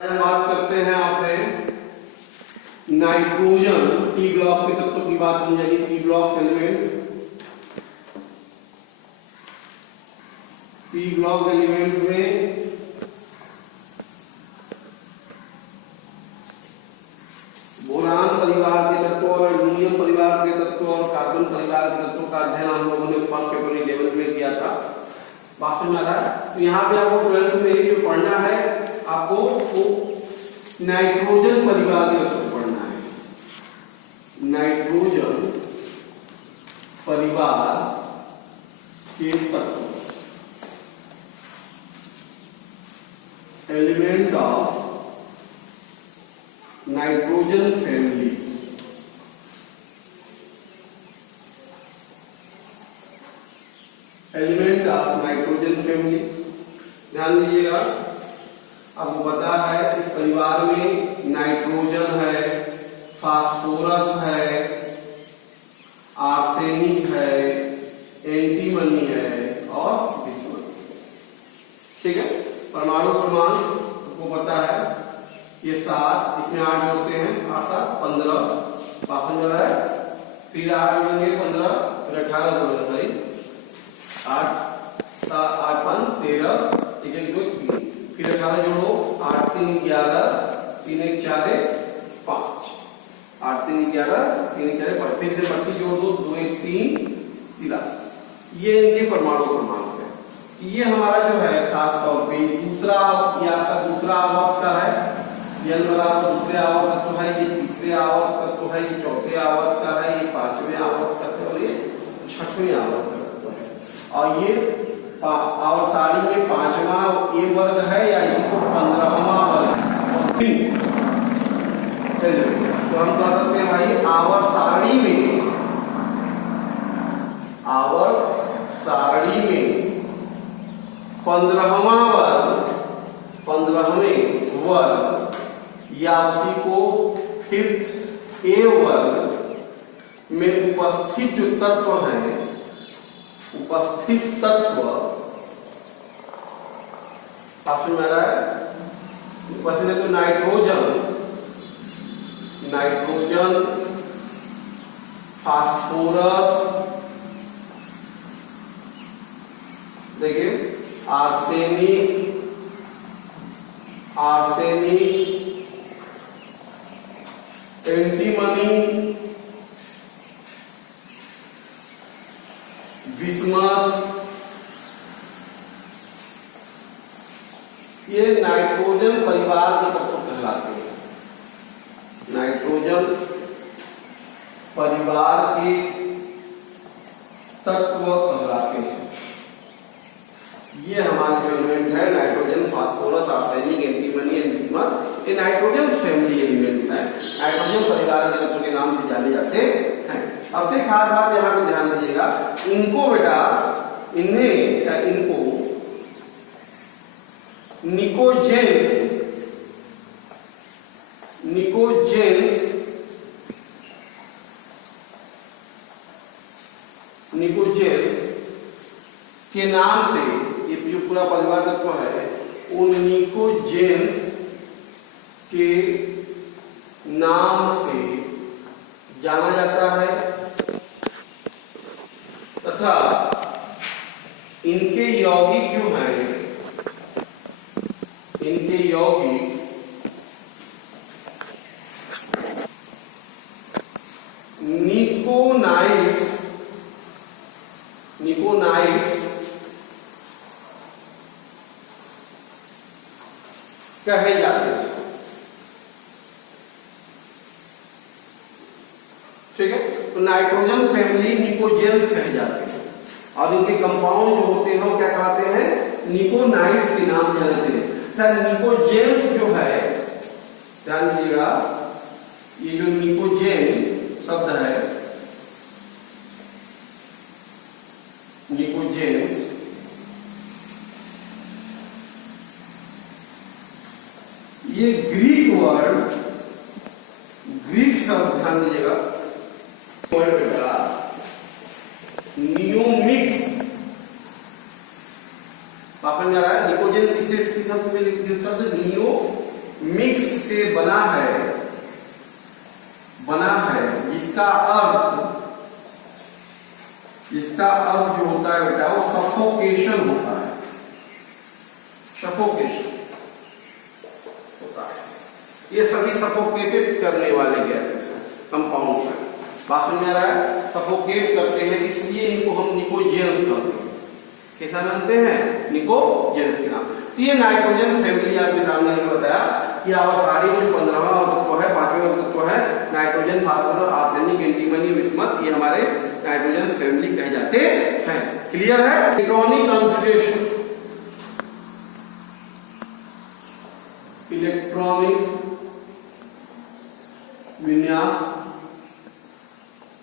बात करते हैं आपसे नाइट्रोजन पी ब्लॉक के तत्वों की बात की जाएगी। पी ब्लॉक एलिमेंट में बोरान परिवार के तत्वों और एल्यूमिनियम परिवार के तत्वों और कार्बन परिवार के तत्वों का अध्ययन हम लोगों ने फर्स्ट पेपर लेवल में किया था। बात समझ आ रहा है? तो यहाँ पे आपको 12th में जो पढ़ना है, आपको नाइट्रोजन परिवार के तत्व पढ़ना है। नाइट्रोजन परिवार के तत्व, element of nitrogen family. Element of nitrogen family, ध्यान दीजिएगा। आपको पता है इस परिवार में नाइट्रोजन है, फास्फोरस है, आर्सेनिक है, एंटीमनी है और बिस्मथ। ठीक है, परमाणु क्रमांक आपको पता है ये 7, इसमें 8 जोड़ते हैं, 8 7 15, पासन जो है फिर 8 जोड़ेंगे 15, फिर 18 जोड़ेंगे, सही 8 7 8 5 13, 1 1 2 3, फिर 18 जोड़ो, 8 3 11, 3 1 4 5, 8 3 11, 3 1 4 5, फिर से 32 जोड़ दो, 2 1 3 83। ये इनके परमाणु क्रमांक है। ये हमारा जो है खास तौर पे दूसरा, ये आपका दूसरा आवर्त का है, ये वाला दूसरे आवर्त तत्व है, ये तीसरे आवर्त तत्व है, ये चौथे आवर्त का है, ये 5वें आवर्त का है और ये 6वें आवर्त का तत्व है। और ये और साड़ी में 5वां ए वर्ग है या इसी को 15वां वर्ग। तो हम कह सकते हैं भाई आवर्त सारणी में, आवर्त सारणी में 15वां वर्ग, 15वें वर्ग या उसी को 5th ए वर्ग में उपस्थित जो तत्व है, उपस्थित तत्व आपसे में आ रहा है, उपस्थित है तो नाइट्रोजन, नाइट्रोजन, फास्फोरस, देखिए आर्सेनिक, आर्सेनिक, एंटीमनी, बिस्मथ, ये नाइट्रोजन परिवार के तत्व कहलाते हैं। नाइट्रोजन परिवार के तत्व कहलाते हैं। ये हमारे जो एलिमेंट है nitrogen, phosphorus, arsenic, antimony and bismuth, ये नाइट्रोजन फैमिली एलिमेंट्स हैं, नाइट्रोजन परिवार के तत्व के नाम से जाने जाते हैं। अब से खास बात यहाँ पे ध्यान दीजिएगा, इनको बेटा, इन्हें या इनको निकोजेंस, निकोजेंस, निकोजेंस के नाम से, ये जो पूरा परिवार तत्व है उन निकोजेंस के नाम से जाना जाता है तथा इनके यौगिक जो हैं, इनके यौगिक निकोनाइट्स, निकोनाइट्स कहे जाते हैं। ठीक है, तो नाइट्रोजन फैमिली निकोजेंस कहे जाते हैं और इनके कंपाउंड जो होते हैं वो क्या कहलाते हैं, निकोनाइट्स के नाम से जानते हैं। सर निकोजेंस जो है, ध्यान दीजिएगा, ये जो निकोजेन शब्द है, निकोजेंस, ये ग्रीक वर्ड, ग्रीक शब्द, ध्यान दीजिएगा, वर्ड बेटा नियोमिक्स, समझ आ रहा है? निकोजेन किस शब्द में लिखते हैं? शब्द नियोमिक्स से बना है जिसका अर्थ जो होता है बेटा वो सफोकेशन होता है, सफोकेशन होता है। ये सभी सफोकेटेड करने वाले गैसेस हैं, कंपाउंड हैं। बात समझ आ रहा है? सफोकेट करते हैं, इसलिए इनको हम निकोजेंस कहते हैं। कैसा मानते हैं? निकोजेंस के नाम। तो ये नाइट्रोजन फैमिली आपके सामने हमने बताया कि आवर्त में 15वां तत्व है, 5वें तत्व है nitrogen, phosphorus, arsenic, antimony, bismuth. ये हमारे नाइट्रोजन फैमिली कहे जाते हैं। क्लियर है? इलेक्ट्रॉनिक कॉन्फ़िगरेशन, इलेक्ट्रॉनिक विन्यास,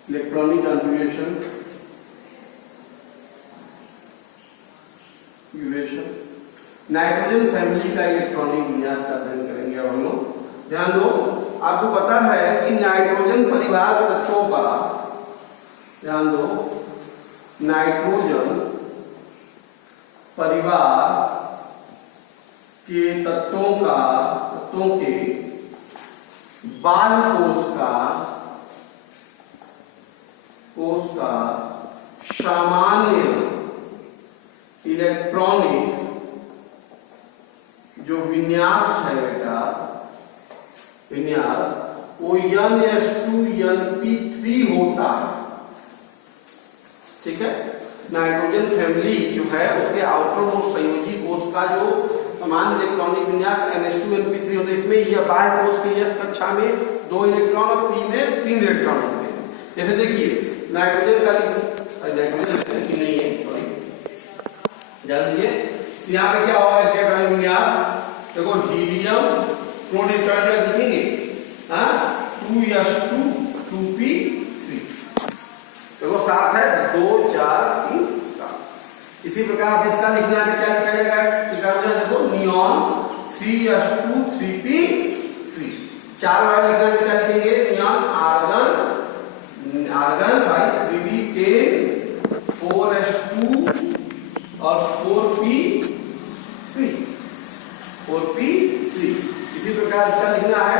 इलेक्ट्रॉनिक कॉन्फ़िगरेशन, नाइट्रोजन फैमिली का इलेक्ट्रॉनिक विन्यास का अध्ययन करेंगे अब हम लोग। ध्यान दो, आपको पता है कि नाइट्रोजन परिवार के तत्वों का, ध्यान दो, नाइट्रोजन परिवार के तत्वों के बाह्य कोश का सामान्य इलेक्ट्रॉनिक जो विन्यास है बेटा, विन्यास वो NH2NP3 होता है। ठीक है? नाइट्रोजन फैमिली जो है उसके आउटर मोस्ट संयोजी कोश का जो समान इलेक्ट्रॉनिक विन्यास NH2NP3 होता है। इसमें यह बाह्य कोश के S कक्षा में 2 इलेक्ट्रॉन और P में 3 इलेक्ट्रॉन होते हैं। जैसे देखिए नाइट्रोजन का नाइट्रोजन की नहीं है, सॉरी, ध्यान दीजिए यहाँ पे क्या होगा इलेक्ट्रॉनिक विन्यास। देखो हीलियम प्रोटॉन दिखेंगे, 2s2 2p3। देखो साथ है 2 4 3 7। इसी प्रकार से इसका लिखना है, क्या लिखा जाएगा? देखो नियॉन 3s2 3p3। 4 बार लिखना है, क्या लिखेंगे? नियॉन आर्गन भाई 3b10 4s2 और 4p3। इसी प्रकार इसका लिखना है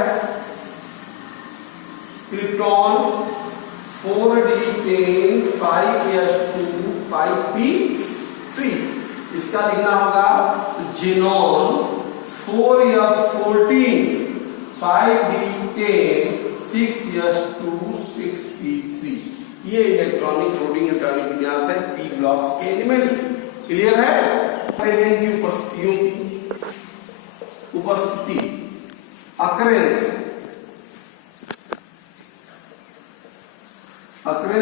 क्रिप्टॉन 4d10 5s2 5p3। इसका लिखना होगा xenon 4f14 5d10 6s2 6p3। ये इलेक्ट्रॉनिक कोडिंग इलेक्ट्रॉनिक विन्यास है p ब्लॉक्स के एलिमेंट। क्लियर है? इनकी उपस्थितियों की उपस्थिति, अकरेंस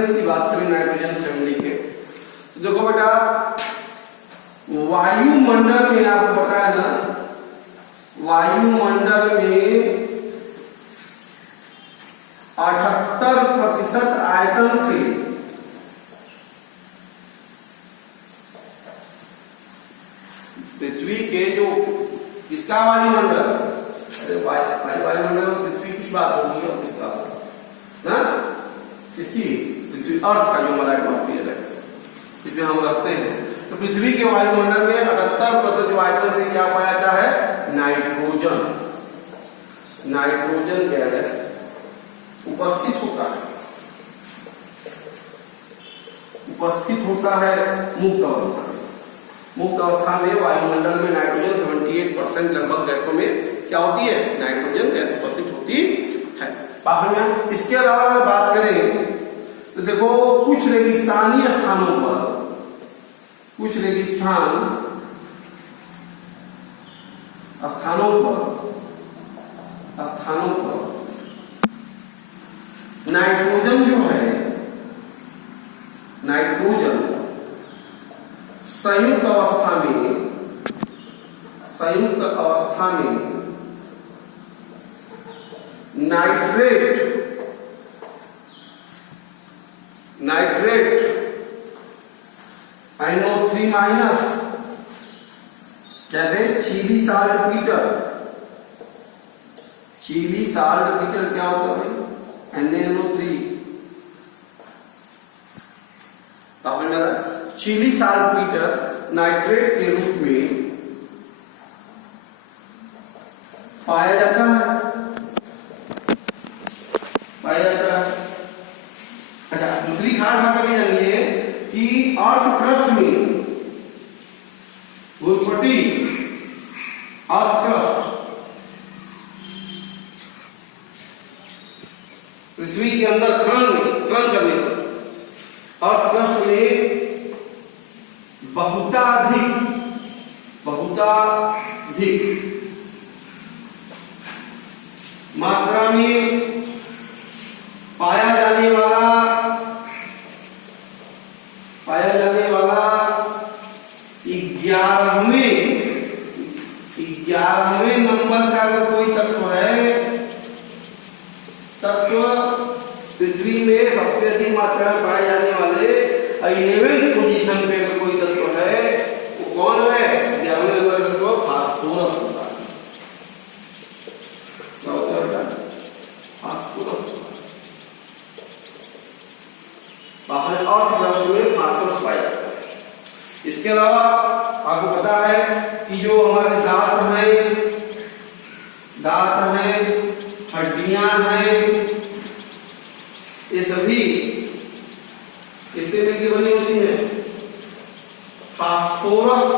की बात करें नाइट्रोजन फैमिली के, देखो बेटा वायुमंडल में आपको बताया ना, वायुमंडल में 78% आयतन से पृथ्वी के जो इसका वायुमंडल, अरे वायुमंडल में पृथ्वी की बात होगी और किसका ना, इसकी पृथ्वी अर्थ का जो हमारा एटमॉस्फेयर है इसमें हम रहते हैं। तो पृथ्वी के वायुमंडल में 78% जो आयतन से क्या पाया जाता है? नाइट्रोजन। नाइट्रोजन गैस उपस्थित होता है मुक्त अवस्था में। मुक्त अवस्था में वायुमंडल में नाइट्रोजन 78% लगभग गैसों में क्या होती है? नाइट्रोजन गैस उपस्थित होती है। इसके अलावा अगर बात करें तो देखो कुछ रेगिस्तानी स्थानों पर, कुछ रेगिस्तान स्थानों पर नाइट्रोजन जो है, नाइट्रोजन संयुक्त अवस्था में नाइट्रेट NO3- जैसे चिली साल्ट पीटर क्या होता है? NaNO3। Chilli salt Peter nitrate के रूप में पाया जाता है। पृथ्वी के अंदर खनन करने पर अर्थ क्रस्ट में बहुताधिक मात्रा में पाया जाने वाला 11वें नंबर का अगर कोई तत्व है, तत्व पृथ्वी में सबसे अधिक मात्रा में पाए जाने वाले 11वें पोजीशन पे अगर कोई तत्व है, वो कौन है? 11वें नंबर का तत्व फास्फोरस होता है। क्या होता है बेटा? फास्फोरस। बाहर और क्रस्ट में फास्फोरस पाया जाता है। इसके अलावा आपको पता है कि जो हमारे दांत हैं, हड्डियां हैं, ये सभी किससे मिलकर बनी होती है? फास्फोरस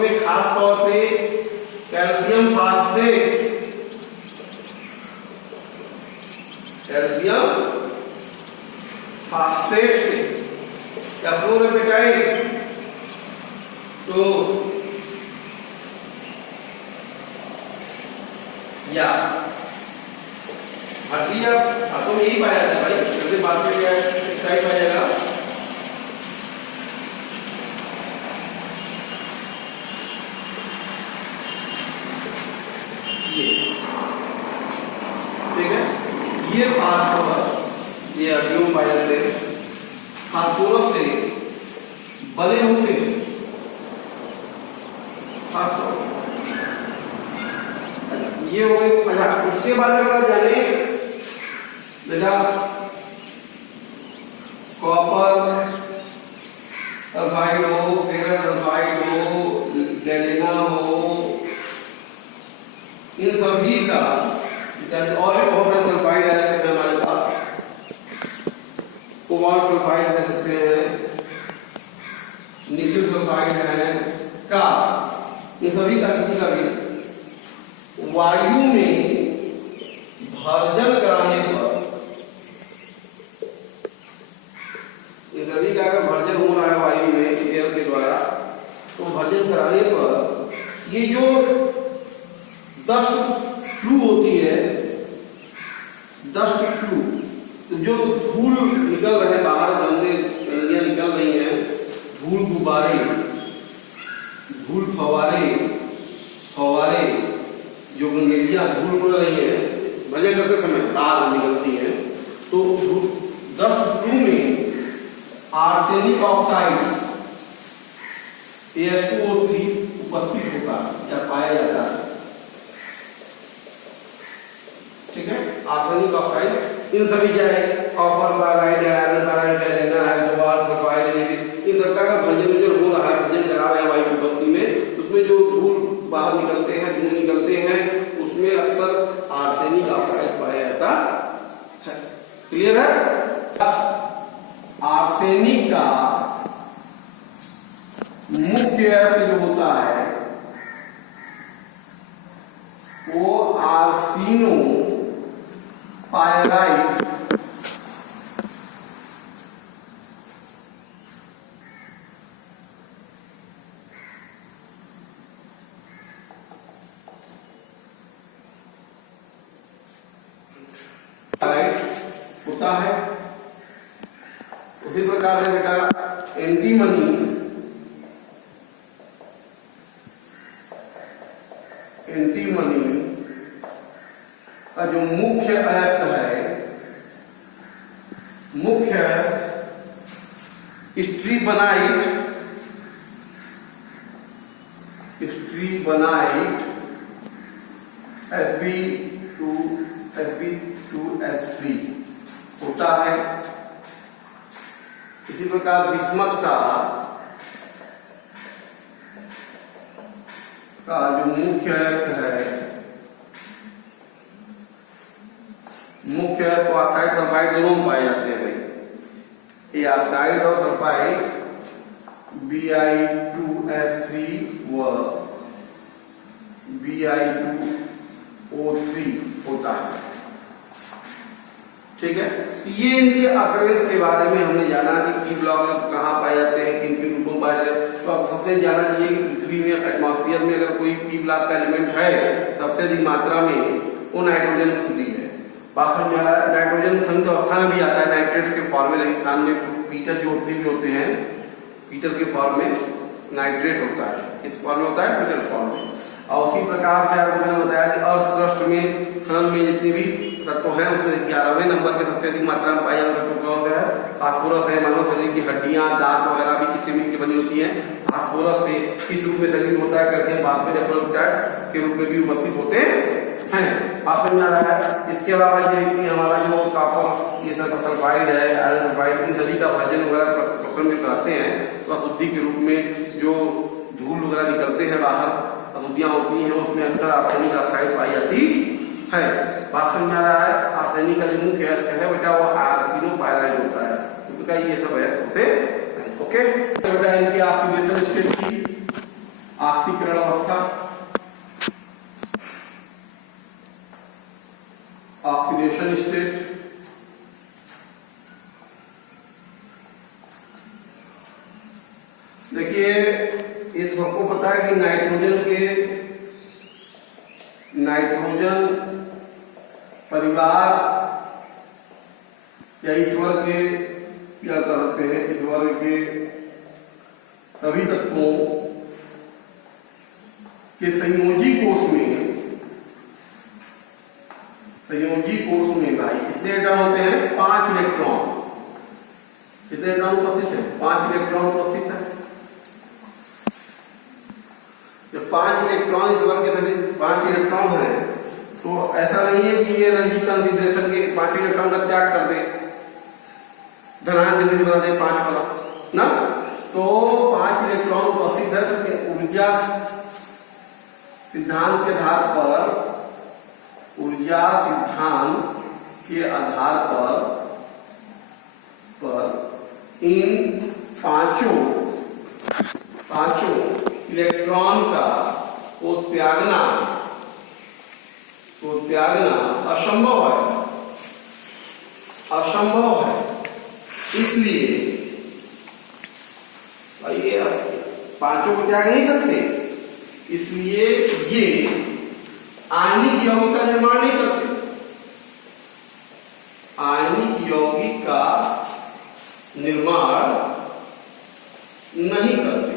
में खास तौर पे कैल्शियम फास्फेट से या फ्लोरापेटाइट। तो या हड्डी आपको यही पाया जाता है भाई, जैसे बाद में क्या पाया जाएगा? ये ठीक है, ये फास्फोरस, ये हड्डियों में पाए जाते हैं। फास्फोरस से बने होते हैं फास्फोरस। ये हो गए। अच्छा, इसके बाद अगर जाने बेटा कॉपर सल्फाइड हो, फेरस सल्फाइड हो, गैलेना हो, इन सभी का और भी बहुत सारे सल्फाइड है हमारे पास। कोबाल्ट सल्फाइड कह सकते हैं, निकल सल्फाइड है का, इन सभी का किसी का भी वायु में भर्जन कराने पर, इन सभी का अगर भर्जन हो रहा है वायु में एयर के द्वारा, तो भर्जन कराने पर ये जो डस्ट फ्लू होती है, डस्ट फ्लू, तो जो धूल निकल रहे बाहर, गंदियां निकल रही हैं, धूल गुब्बारे, धूल फवारे जो गंदगियां धूल उड़ रही है भजन करते समय तार निकलती है, तो डस्ट फ्लू में आर्सेनिक ऑक्साइड AS2O3 उपस्थित होता है या पाया जाता है। ठीक है, आर्सेनिक ऑक्साइड इन सभी क्या है? कॉपर क्लोराइड है, आयरन क्लोराइड है, लेना है, कोबाल्ट सल्फाइड है, इन सब का भर्जन में जो हो रहा है, भर्जन करा रहे हैं वायु की उपस्थिति में, उसमें जो धूल बाहर निकलते हैं, धूल निकलते हैं, उसमें अक्सर आर्सेनिक ऑक्साइड पाया जाता है। क्लियर है? आर्सेनिक का मुख्य अयस्क जो होता है वो आर्सिनो पायराइट होता है। उसी प्रकार से बेटा एंटीमनी का जो मुख्य अयस्क स्ट्रीबनाइट Sb2S3 होता है। इसी प्रकार बिस्मथ का जो मुख्य अयस्क है, मुख्य अयस्क ऑक्साइड सल्फाइड दोनों में पाए जाते हैं भाई। ये ऑक्साइड और सल्फाइड Bi2S3 व Bi2O3 होता है। ठीक है, ये इनके अकरेंस के बारे में हमने जाना कि पी ब्लॉक कहाँ पाए जाते हैं, किन किन रूपों में पाए जाते हैं। तो अब सबसे जाना चाहिए कि पृथ्वी में एटमॉस्फेयर में अगर कोई पी ब्लॉक का एलिमेंट है सबसे अधिक मात्रा में वो नाइट्रोजन होती है। वास्तव में नाइट्रोजन संयुक्त अवस्था में भी आता है, नाइट्रेट्स के फॉर्म में रेगिस्तान में पीटर जो भी होते हैं पीटर के फॉर्म में नाइट्रेट होता है, इस फॉर्म में होता है पीटर फॉर्म में। और उसी प्रकार से आपको मैंने बताया कि अर्थ क्रस्ट में खनन में जितने भी तत्व हैं उसमें 11वें नंबर पे सबसे अधिक मात्रा में पाया जाता है कौन सा है, फास्फोरस है। मानव शरीर की हड्डियां दांत वगैरह भी इससे मिलकर बनी होती हैं। फास्फोरस से किस रूप में शरीर में होता है, कैल्शियम फास्फेट एप्रोक्टाइड के रूप में भी उपस्थित होते हैं। आप समझ आ रहा है। इसके अलावा ये हमारा जो कॉपर ये सब सल्फाइड है, आयरन सल्फाइड, इन सभी का वर्जन वगैरह प्रक्रम में कराते हैं तो अशुद्धि के रूप में जो धूल वगैरह निकलते हैं बाहर अशुद्धियां होती हैं उसमें अक्सर आर्सेनिक ऑक्साइड पाई जाती है। बात समझ में आ रहा है। आर्सेनिक का जो मुख्य अयस्क है बेटा वो आर्सेनोपाइराइड होता है, क्योंकि ये सब अयस्क होते हैं। ओके बेटा इनकी ऑक्सीडेशन स्टेट की ऑक्सीकरण अवस्था, ऑक्सीडेशन स्टेट, देखिए ये तो आपको पता है कि नाइट्रोजन परिवार या इस वर्ग के क्या कह सकते हैं, इस वर्ग के सभी तत्वों के संयोजी कोष में भाई कितने इलेक्ट्रॉन होते हैं, 5 इलेक्ट्रॉन। कितने इलेक्ट्रॉन उपस्थित है, 5 इलेक्ट्रॉन उपस्थित है। जब 5 इलेक्ट्रॉन इस वर्ग के सभी 5 इलेक्ट्रॉन है तो ऐसा नहीं है कि ये एनर्जी कंसिडरेशन के 5 इलेक्ट्रॉन का त्याग कर दे, धनात्मक जल्दी बना दे 5 वाला ना। तो 5 इलेक्ट्रॉन उपस्थित है तो ऊर्जा सिद्धांत के आधार पर इन पांचों इलेक्ट्रॉन का को त्यागना असंभव है। इसलिए ये पांचों को त्याग नहीं सकते, इसलिए ये आयनिक यौगिक का निर्माण नहीं करते, आयनिक यौगिक का निर्माण नहीं करते।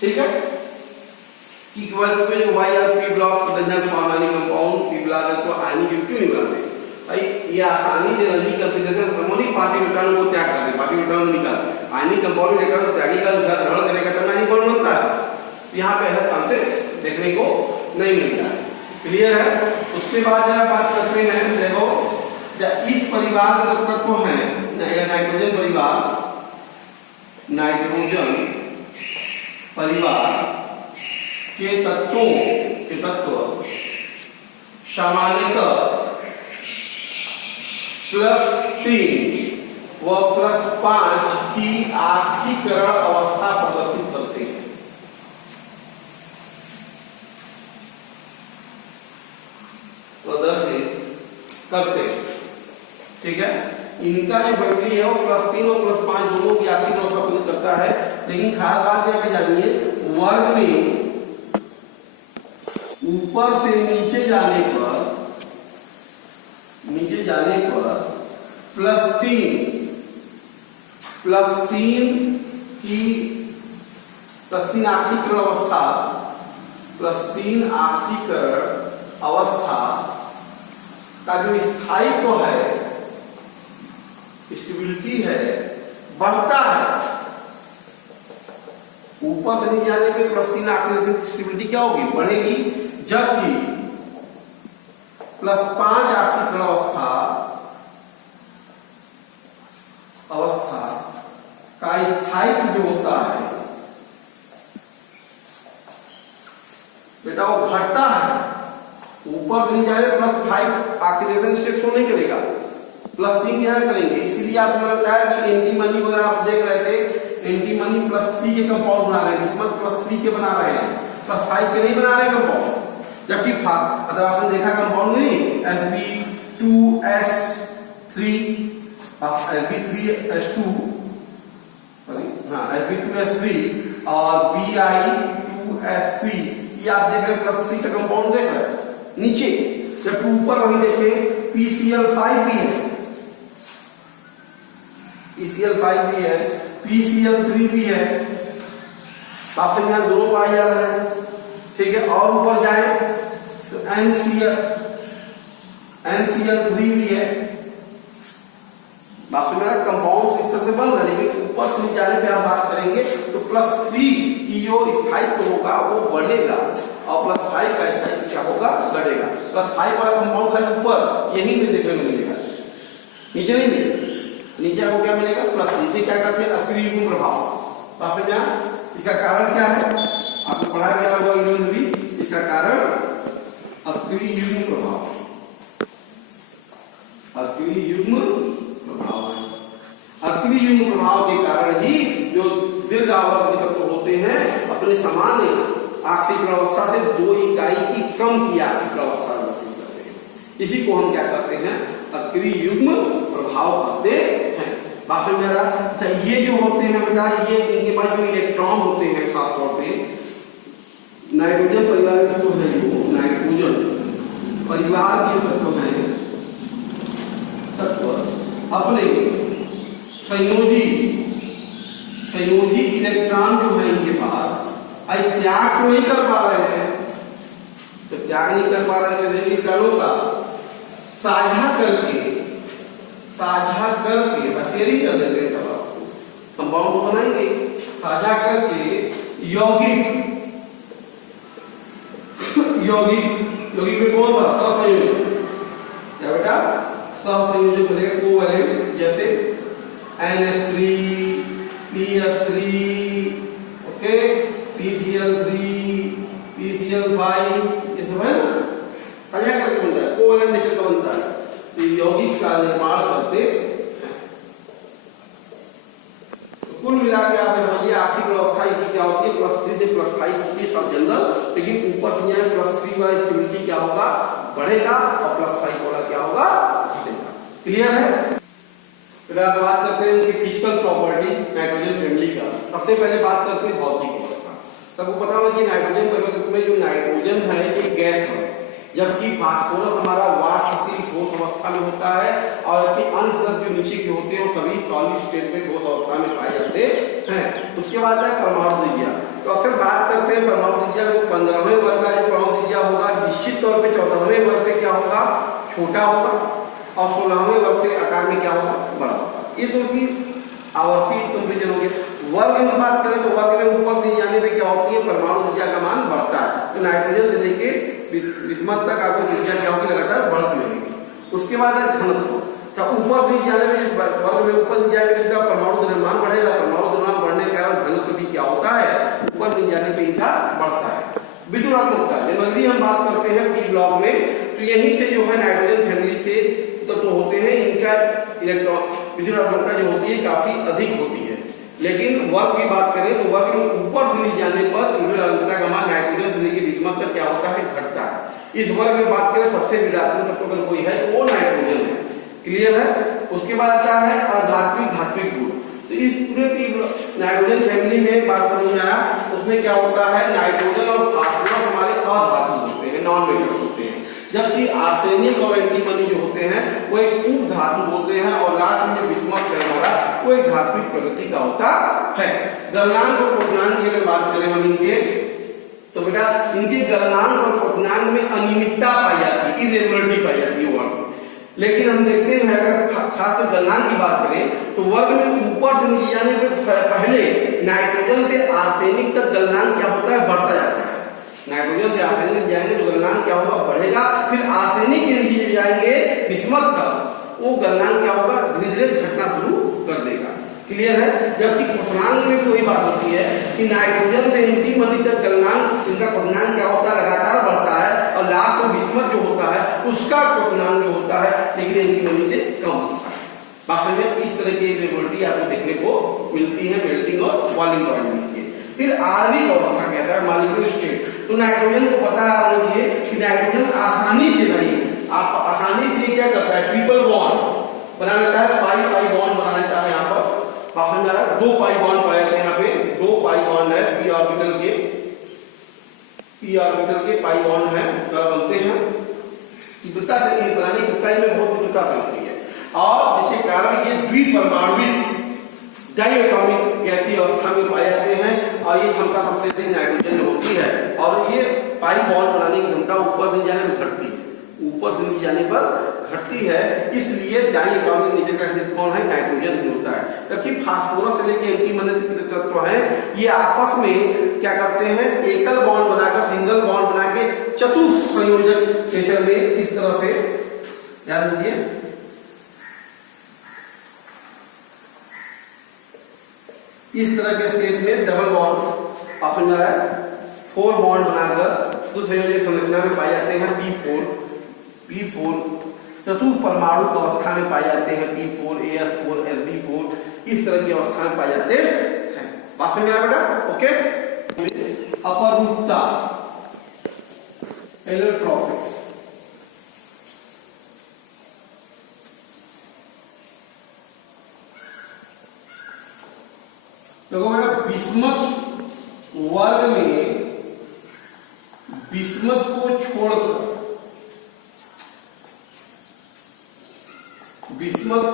ठीक है, P block compound P block को आयनिक यौगिक क्यों नहीं बनाते भाई, ये आसानी से energy consideration harmonic party electron को त्याग कर दे, पार्टी इलेक्ट्रॉन निकाल आयनिक कंपाउंड इलेक्ट्रॉन त्यागी का ग्रहण करने का समय नहीं बनता है। यहाँ पे ऐसा चांसेस देखने को नहीं मिलता है। क्लियर है। उसके बाद बात करते हैं, देखो इस परिवार के तत्व है नाइट्रोजन परिवार के तत्व सामान्यतः +3 व +5 की ऑक्सीकरण अवस्था प्रदर्शित करते हैं। ठीक है, इनका जो फैमिली है वो +3 और +5 दोनों की ऑक्सीकरण अवस्था प्रदर्शित करता है। लेकिन खास बात यहाँ पे जानिए, वर्ग में ऊपर से नीचे जाने पर +3 ऑक्सीकरण अवस्था का जो स्थायित्व है, स्टेबिलिटी है, बढ़ता है। ऊपर से नीचे जाने पे +3 ऑक्सीकरण स्टेबिलिटी क्या होगी, बढ़ेगी। जबकि +5 ऑक्सीकरण अवस्था का स्थायित्व जो होता है बेटा वो घटता है। ऊपर से जाए +5 ऑक्सीडेशन स्टेट को नहीं करेगा, +3 क्या करेंगे। इसीलिए आपको लगता है कि एंटीमनी वगैरह आप देख रहे थे, एंटीमनी +3 के कंपाउंड बना रहे हैं, किस्मत +3 के बना रहे हैं, +5 के नहीं बना रहे कंपाउंड। जबकि मतलब आपने देखा कंपाउंड नहीं, 2s3 Sb3s2 हाँ Sb2s3 और Bi2s3, ये आप देख रहे हैं +3 का कंपाउंड देख रहे हैं नीचे। जब 2 ऊपर वही देखें PCl5 भी है, PCl5 भी है, PCl3 भी है, काफी में दोनों पाए जा रहे हैं, ठीक है। और ऊपर जाए तो NCl3 भी है, बाकी मेरा कंपाउंड इस तरह से बन रहा है। लेकिन ऊपर से जाने पे आप बात करेंगे तो +3 की जो स्थायित्व होगा वो बढ़ेगा और +5 का स्थायित्व क्या होगा, बढ़ेगा। +5 वाला कंपाउंड खाली ऊपर यही में देखने को मिलेगा, नीचे नहीं मिलेगा। नीचे आपको क्या मिलेगा, +3। इसे क्या कहते हैं, अक्रिय युग्म प्रभाव। बाकी में इसका कारण क्या है, आपको पढ़ा गया होगा इन्होंने भी, इसका कारण अक्रिय युग्म प्रभाव, अक्रिय युग्म प्रभाव है। अक्रिय युग्म प्रभाव के कारण ही जो दीर्घ आवर्ती तत्व होते हैं अपने सामान्य आर्थिक अवस्था से 2 इकाई की कम की आर्थिक अवस्था विकसित करते हैं। इसी को हम क्या करते हैं, अक्रिय युग्म प्रभाव कहते हैं। बात समझ आ रहा? अच्छा, ये जो होते हैं बेटा, ये इनके पास जो इलेक्ट्रॉन होते हैं खासतौर पे नाइट्रोजन परिवार के तत्व है, जो नाइट्रोजन परिवार के तत्व हैं, तत्व अपने संयोजी इलेक्ट्रॉन जो है इनके पास त्याग तो नहीं कर पा रहे हैं। तो त्याग नहीं कर पा रहे हैं तो इलेक्ट्रॉनों का साझा करके शेयरिंग कर देते हैं, कंपाउंड बनाएंगे, साझा करके यौगिक में कौन सा सहसंयोजक, क्या बेटा, सहसंयोजक बनेगा, कोवैलेंट, जैसे NH3 PS3 okay, PCl3 PCl5, ये सब है ना, साझा करके बनता है, कोवैलेंट नेचर का बनता है। तो यौगिक का निर्माण करते हैं। तो कुल मिला के आप समझिए आर्थिक व्यवस्था क्या होती है, +3 से +5 होती है सब जनरल, लेकिन ऊपर से यहाँ +3 वाला स्टेबिलिटी क्या होगा, बढ़ेगा, और +5 वाला क्या होगा, घटेगा। क्लियर है? फिर आप बात करते हैं उनकी फिजिकल प्रॉपर्टी नाइट्रोजन फैमिली का। सबसे पहले बात करते हैं भौतिक अवस्था। सबको पता होना चाहिए नाइट्रोजन परिवर्तन में जो नाइट्रोजन है ये गैस है, जबकि फास्फोरस हमारा वाष्पशील ठोस अवस्था में होता है, और अंश जो नीचे के होते हैं वो सभी सॉलिड स्टेट में ठोस अवस्था में पाए जाते हैं। उसके बाद है परमाणु त्रिज्या। तो अक्सर बात करते हैं परमाणु त्रिज्या को 15वें वर्ग का जो परमाणु त्रिज्या होगा निश्चित तौर पर 14वें वर्ग से क्या होगा, छोटा होगा, और 16वें वर्ग से आकार में क्या होगा, बड़ा होगा। ये तो उसकी आवर्ती कंपेरिजन हो गया। वर्ग में बात करें तो वर्ग में ऊपर से जाने पे क्या होती है, परमाणु त्रिज्या का मान बढ़ता है। तो नाइट्रोजन से लेके विस्मत तक आपको त्रिज्या क्या होगी, लगातार बढ़ती रहेगी। उसके बाद है घनत्व। ऊपर से जाने में वर्ग में ऊपर जाएगा तो परमाणु निर्माण बढ़ेगा, परमाणु निर्माण बढ़ने के कारण घनत्व भी क्या होता है, ऊपर नहीं जाने पे इनका बढ़ता है। विद्युदात्मकता जनरली हम बात करते हैं पी ब्लॉक में, तो यहीं से जो है नाइट्रोजन फैमिली से तो होते हैं, इनका इलेक्ट्रॉन विद्युदात्मकता जो होती है काफी अधिक होती है। लेकिन वर्ग की बात करें तो वर्ग में ऊपर से नीचे जाने पर विद्युदात्मकता का मान नाइट्रोजन से लेकर विस्मत तक क्या होता है, घटता है। इस वर्ग में बात करें सबसे विद्युदात्मक तत्व अगर कोई है तो वो नाइट्रोजन है। क्लियर है? उसके बाद क्या है, अधात्विक धात्विक गुण। तो इस पूरे नाइट्रोजन फैमिली में बात समझ में आया, उसमें क्या होता है, नाइट्रोजन और फास्फोरस हमारे अधातु होते हैं, नॉन मेटल होते हैं, जबकि आर्सेनिक और एंटीमनी जो होते हैं वो एक उप धातु होते हैं, और लास्ट में जो विस्मत है हमारा वो एक धात्विक प्रकृति का होता है। गलनांक और क्वथनांक की अगर बात करें हम इनके, तो बेटा इनके गलनांक और क्वथनांक में अनियमितता पाई जाती है, इरेगुलरिटी पाई जाती है वर्ग। लेकिन हम देखते हैं अगर खासकर गलनांक की बात करें तो वर्ग में ऊपर से नीचे जाने पर पहले नाइट्रोजन से आर्सेनिक तक गलनांक क्या होता है, बढ़ता जाता है। नाइट्रोजन से आर्सेनिक जाएंगे तो गलनांक क्या होगा, बढ़ेगा। फिर आर्सेनिक के नीचे जाएंगे विस्मत तक, वो गलनांक क्या होगा, धीरे धीरे घटना शुरू कर देगा। क्लियर है? जबकि क्वथनांक में कोई बात होती है कि नाइट्रोजन से एंटीमनी तक गलनांक, इनका क्वथनांक क्या होता है, लगातार बढ़ता है, और लास्ट में विस्मत जो होता है उसका क्वथनांक जो होता है लेकिन एंटीमनी से कम होता है। वास्तव में इस तरह की इरेगुलरिटी आपको देखने को मिलती है मेल्टिंग और बॉइलिंग पॉइंट में। फिर आणविक अवस्था कैसा है, मॉलिक्यूलर स्टेट। तो नाइट्रोजन को पता है कि नाइट्रोजन आसानी से नहीं, आप आसानी से क्या करता है दो पाई बॉन्ड पाए जाते हैं। यहाँ पे दो पाई बॉन्ड है पी ऑर्बिटल के पाई बॉन्ड है द्वारा बनते हैं। तीव्रता से ये बनाने की क्षमता में बहुत तीव्रता से होती है और जिसके कारण ये द्विपरमाणुविक डायटोमिक गैसीय अवस्था में पाए जाते हैं और ये क्षमता सबसे अधिक नाइट्रोजन में होती है और ये पाई बॉन्ड बनाने की क्षमता ऊपर से जाने में घटती है, ऊपर से नीचे जाने पर घटती है। इसलिए डायटोमिक नेचर का एसिड कौन है? नाइट्रोजन ही होता है। जबकि फास्फोरस से लेकर एंटीमनी तत्व है ये आपस में क्या करते हैं? एकल बॉन्ड बनाकर सिंगल बॉन्ड बना के चतुस्संयोजक नेचर में इस तरह से ध्यान दीजिए इस तरह के शेप में डबल बॉन्ड आप समझ रहा है 4 बॉन्ड बनाकर संयोजक संरचना में पाए जाते हैं P4 चतुर्थ परमाणु अवस्था में पाए जाते हैं P4 AS4 Lb4 इस तरह की अवस्था में पाए जाते हैं। बात समझ में आया बेटा? ओके। अपरूपता एलोट्रोपिक्स देखो बेटा बिस्मथ वर्ग में बिस्मथ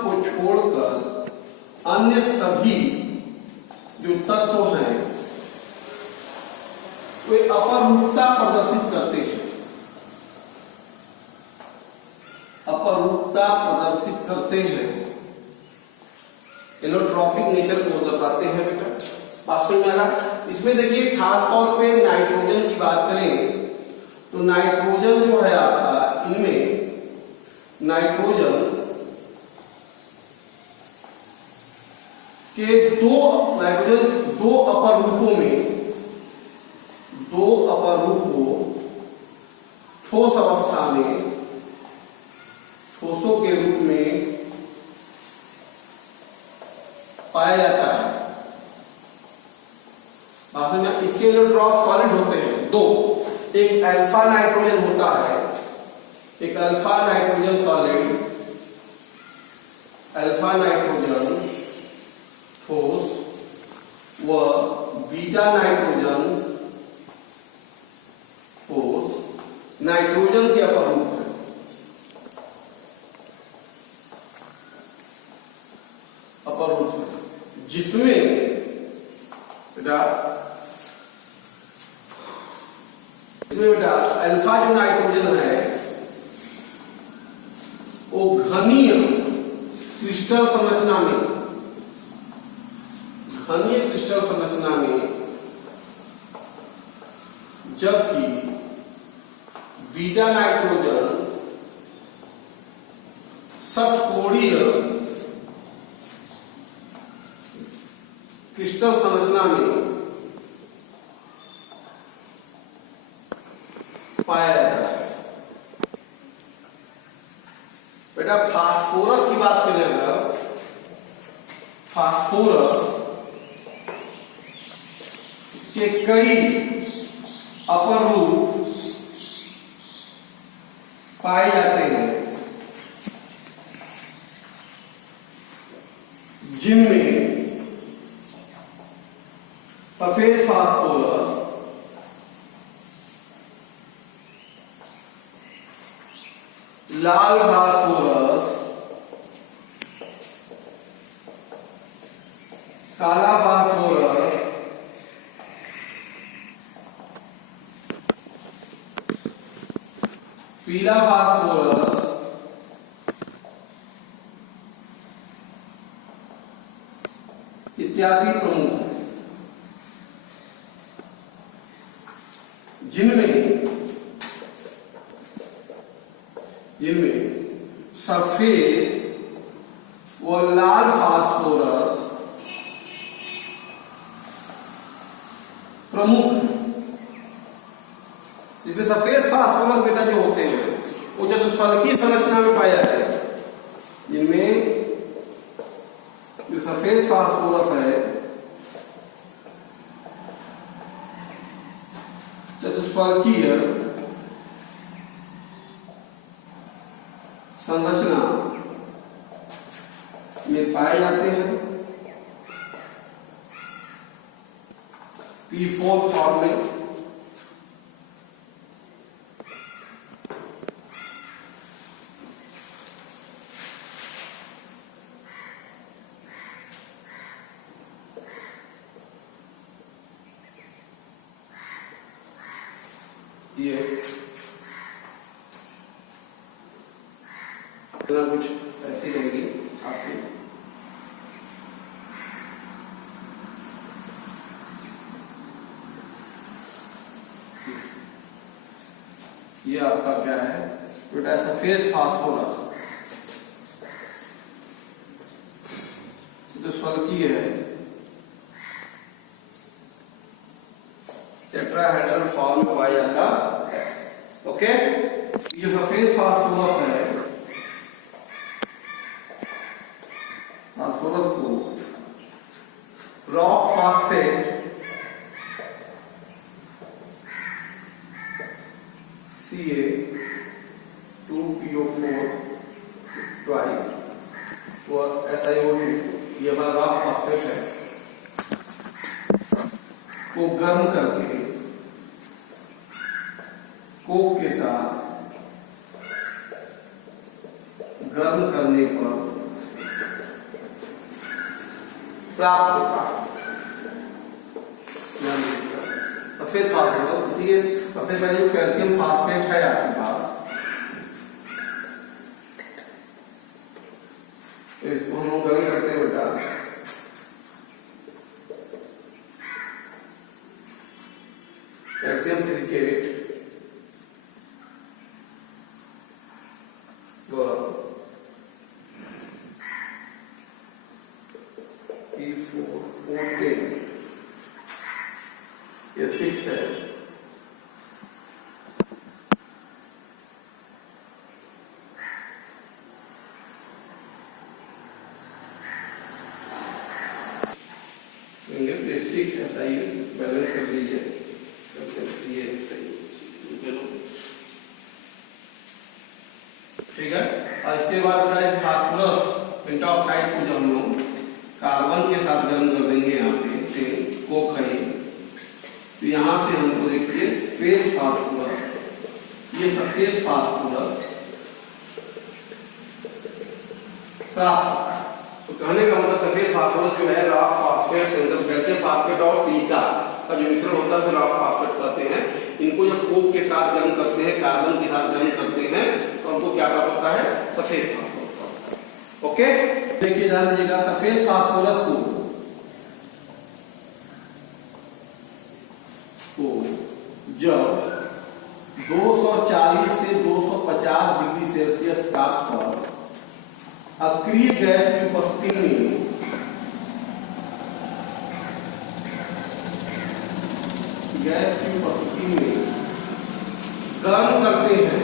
को छोड़कर अन्य सभी जो तत्व हैं वे अपरूपता प्रदर्शित करते हैं। एलोट्रोपिक नेचर को दर्शाते हैं बेटा। बात समझ में आ रहा? इसमें देखिए खास तौर पे नाइट्रोजन की बात करें तो नाइट्रोजन जो है आपका इनमें नाइट्रोजन के दो अपर रूपों ठोस अवस्था में ठोसों के रूप में पाया जाता है। इसके इलेक्ट्रॉन सॉलिड होते हैं दो, एक अल्फा नाइट्रोजन होता है, एक alpha nitrogen solid, alpha nitrogen ठोस व बीटा नाइट्रोजन ठोस नाइट्रोजन के अपर रूप है। अपर रूप जिसमें बेटा अल्फा जो नाइट्रोजन है वो घनीय क्रिस्टल संरचना में जबकि बीटा नाइट्रोजन षटकोणीय क्रिस्टल संरचना में पाया जाता है। बेटा फास्फोरस की बात करें अगर फास्फोरस के कई अपर रूप पाए जाते हैं जिनमें सफेद फास्फोरस, लाल फास्फोरस, काला फास्फोरस, पीला फास्फोरस इत्यादि प्रमुख हैं जिनमें सफेद व लाल फास्फोरस प्रमुख है। जिसमें सफेद फास्फोरस बेटा जो होते हैं वो चतुष्फलकीय संरचना में पाए जाते हैं। जिनमें जो सफेद फास्फोरस है चतुष्फलकीय संरचना में पाए जाते हैं P4 फॉर्म में ये इतना कुछ ऐसी रहेगी आपकी। ये आपका क्या है, बेटा सफेद फास्फोरस जो स्वल्कीय है, टेट्राहेड्रल फॉर्म में पाया जाता है। ओके, ये सफेद फास्फोरस है, फास्फोरस को रॉक फास्फेट Ca2PO4 ट्वाइस और SiO2, ये हमारा रॉक फास्फेट है, को गर्म करके कोक के साथ गर्म करने पर प्राप्त होता है सफेद फास्फोरस। इसलिए सबसे पहले जो कैल्शियम फास्फेट है आपके पास, तो इसको हम गर्म करते हैं बेटा, कैल्शियम सिलिकेट व P4O10, ये 6 है, बेसिक्स ऐसा ही बैलेंस कर लीजिए, ठीक है। और इसके बाद फास्फोरस पेंटाऑक्साइड को जब हम लोग कार्बन के साथ गर्म कर देंगे, यहाँ पे कोक है, तो यहाँ से हमको देखिए सफेद फास्फोरस, ये सफेद फास्फोरस प्राप्त होता है। तो कहने का मतलब सफेद फास्फोरस जो है रॉक फास्फेट से, मतलब कैल्शियम फास्फेट और सिलिका का जो मिश्रण होता है, रॉक फास्फेट कहते हैं। इनको जब कोक के साथ गर्म करते हैं, कार्बन के साथ गर्म करते हैं, तो हमको क्या प्राप्त होता है, सफेद फास्फोरस। ओके, देखिए ध्यान दीजिएगा, सफेद फास्फोरस को जब 240 से 250 डिग्री सेल्सियस ताप पर अक्रिय गैस की उपस्थिति में गर्म करते हैं,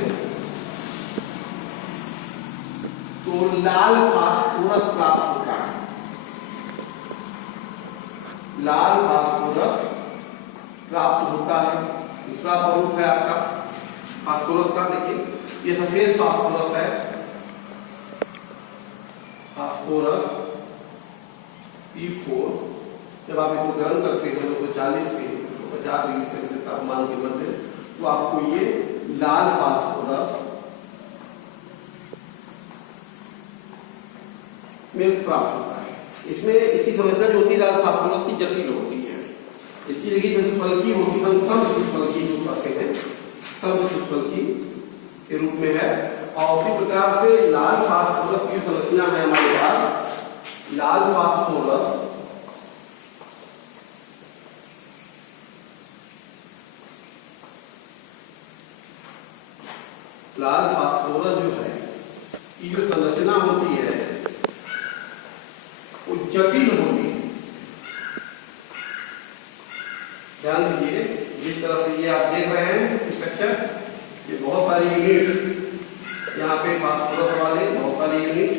तो लाल फास्फोरस प्राप्त होता है। लाल फास्फोरस प्राप्त होता है। दूसरा स्वरूप है आपका फास्फोरस का, देखिए ये सफेद फास्फोरस है, फास्फोरस P4। जब आप इसको गर्म करते हैं 240 से 250 डिग्री सेल्सियस तापमान के मध्य, तो आपको ये लाल फास्फोरस में प्राप्त होता है। इसमें इसकी समस्या जो होती है लाल फास्फोरस की जटिल होती है। इसकी देखिए जो फल्की होती है, हम फल्की जो कहते हैं, फल्की के रूप में है। और उसी प्रकार से लाल फास्फोरस की संरचना है हमारे पास, लाल फास्फोरस जो है, की जो संरचना होती है वो जटिल होती है। ध्यान दीजिए, जिस तरह से ये आप देख रहे हैं स्ट्रक्चर, ये बहुत सारी यूनिट, यहाँ पे फास्फोरस वाले बहुत सारी यूनिट,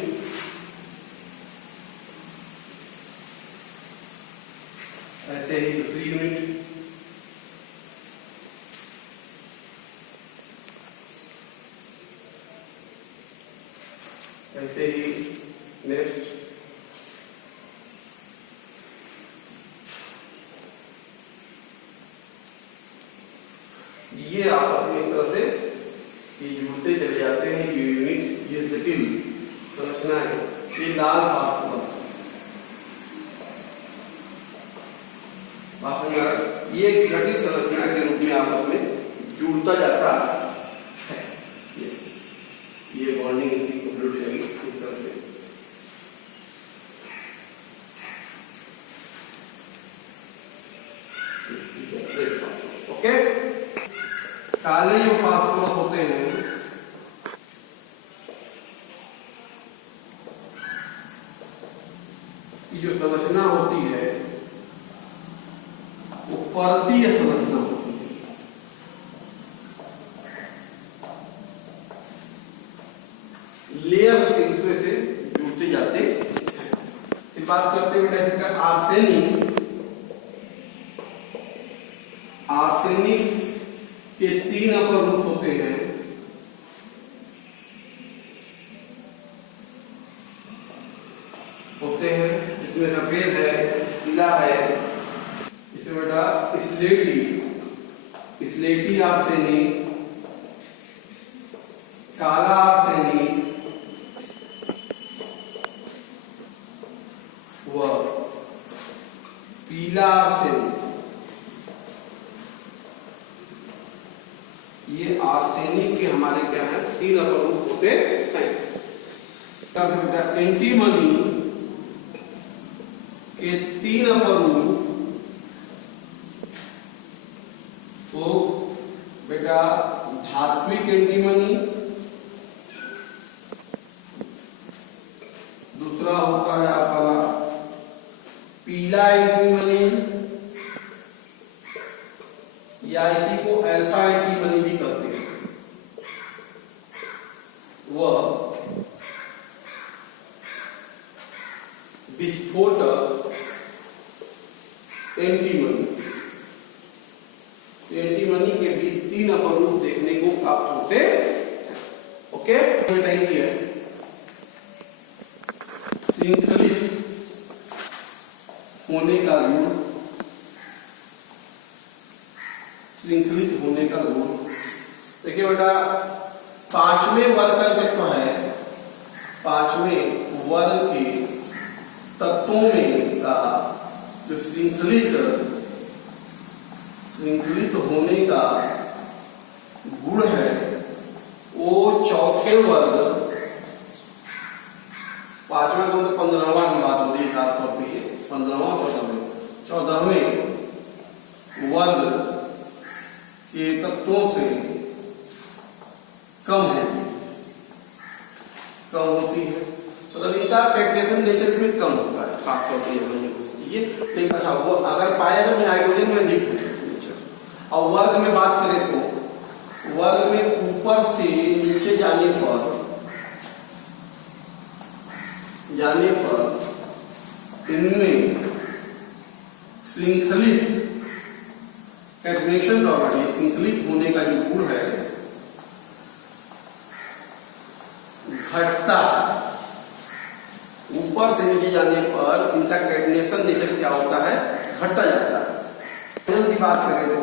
ऐसे ही दूसरी यूनिट, ऐसे ही नेक्स्ट, फिर बात करते हैं बेटा इसका आर्सेनिक। आर्सेनिक के 3 अपर रूप होते हैं। इसमें सफेद है, पीला है, इसमें बेटा स्लेटी आर्सेनिक, काला आर्सेनिक व पीला आर्सेनिक। ये आर्सेनिक के हमारे क्या है 3 अपर रूप होते हैं। तब बेटा एंटीमनी के 3 अपर रूप तो बेटा धात्विक एंटीमनी, दूसरा होता है आपका पीला एंटीमनी या इसी को अल्फा एंटीमनी भी कहते हैं, वह विस्फोटक एंटीमनी। एंटीमनी के बीच 3 अपर रूप देखने को प्राप्त होते हैं। ओके, है श्रृंखलित होने का गुण, श्रृंखलित होने का गुण। देखिए बेटा 5वें वर्ग का तत्व है, 5वें वर्ग के तत्वों में का जो श्रृंखलित होने का गुण है वो चौथे वर्ग, 5वें तो 15वां की बात हो रही है खासतौर पर, 15वां 14वें वर्ग के तत्वों से कम होती है, मतलब इनका कैल्कुलेशन नेचर इसमें कम होता है खासतौर पर ये। लेकिन अच्छा वो अगर पाया जाए नाइट्रोजन में अधिक नेचर। और वर्ग में बात करें तो वर्ग में ऊपर से नीचे जाने पर इनमें श्रृंखलित कैटेनेशन प्रॉपर्टी, श्रृंखलित होने का जो गुण है घटता। ऊपर से नीचे जाने पर इनका कैटेनेशन नेचर क्या होता है, घटता जाता है। की बात करें तो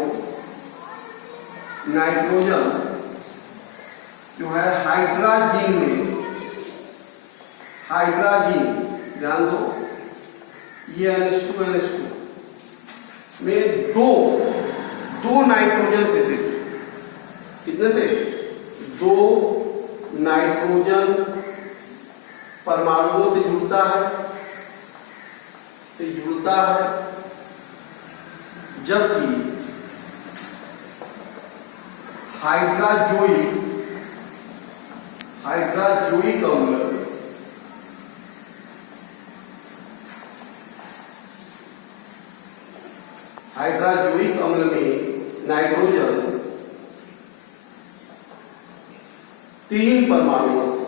नाइट्रोजन जो है हाइड्राजीन में, हाइड्राजीन ध्यान दो, ये NH2 में दो नाइट्रोजन से कितने से 2 नाइट्रोजन परमाणुओं से जुड़ता है, जबकि हाइड्राजोइक अम्ल में नाइट्रोजन 3 परमाणुओं से,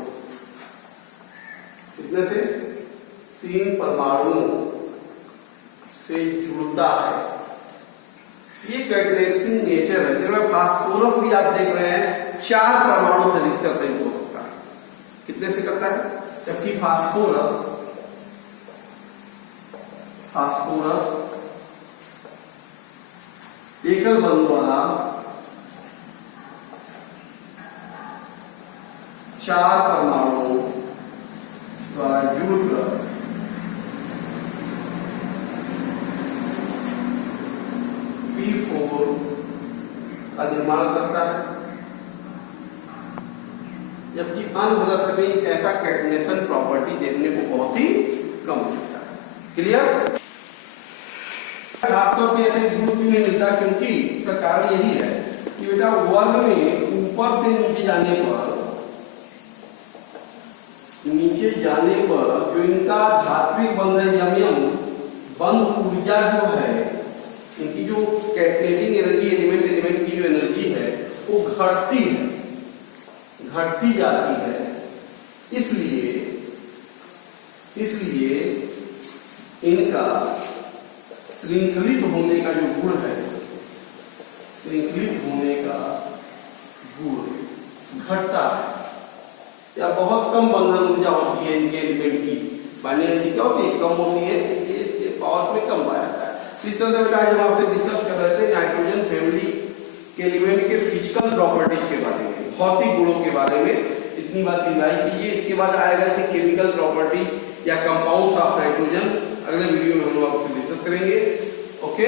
कितने से 3 परमाणुओं से जुड़ता है। ये कैटेनेशन नेचर है। जैसे फास्फोरस भी आप देख रहे हैं 4 परमाणु से अधिकतर से हो सकता है, कितने से करता है, जबकि फास्फोरस एकल बंध द्वारा 4 परमाणुओं द्वारा जुड़कर P4 का निर्माण करता है, जबकि अन्य सदस्य में ऐसा कैटेनेशन प्रॉपर्टी देखने को बहुत ही कम मिलता है। क्लियर? खासतौर पर ऐसे गुण क्यों नहीं मिलता, क्योंकि इसका कारण यही है कि बेटा वर्ग में ऊपर से नीचे जाने पर जो इनका धात्विक बंध है, यम बंध ऊर्जा जो है, इनकी जो कैटेनेटिंग एनर्जी, एलिमेंट की जो एनर्जी है वो घटती जाती है। इसलिए इनका श्रृंखलित होने का जो गुण है, श्रृंखलित होने का गुण घटता है या बहुत कम बंधन ऊर्जा होती है इनके एलिमेंट की। बाइनरी एनर्जी क्या होती है, कम होती है, इसलिए इसके पावर में कम पाया जाता है। इस तरह से बेटा आज हम आपसे डिस्कस कर रहे थे नाइट्रोजन फैमिली के एलिमेंट के फिजिकल प्रॉपर्टीज के बारे में, भौतिक गुणों के बारे में। इतनी बात रिवाइज कीजिए। इसके बाद आएगा इसे केमिकल प्रॉपर्टी या कंपाउंड्स ऑफ नाइट्रोजन। अगले वीडियो में हम लोग आपसे डिस्कस करेंगे। ओके।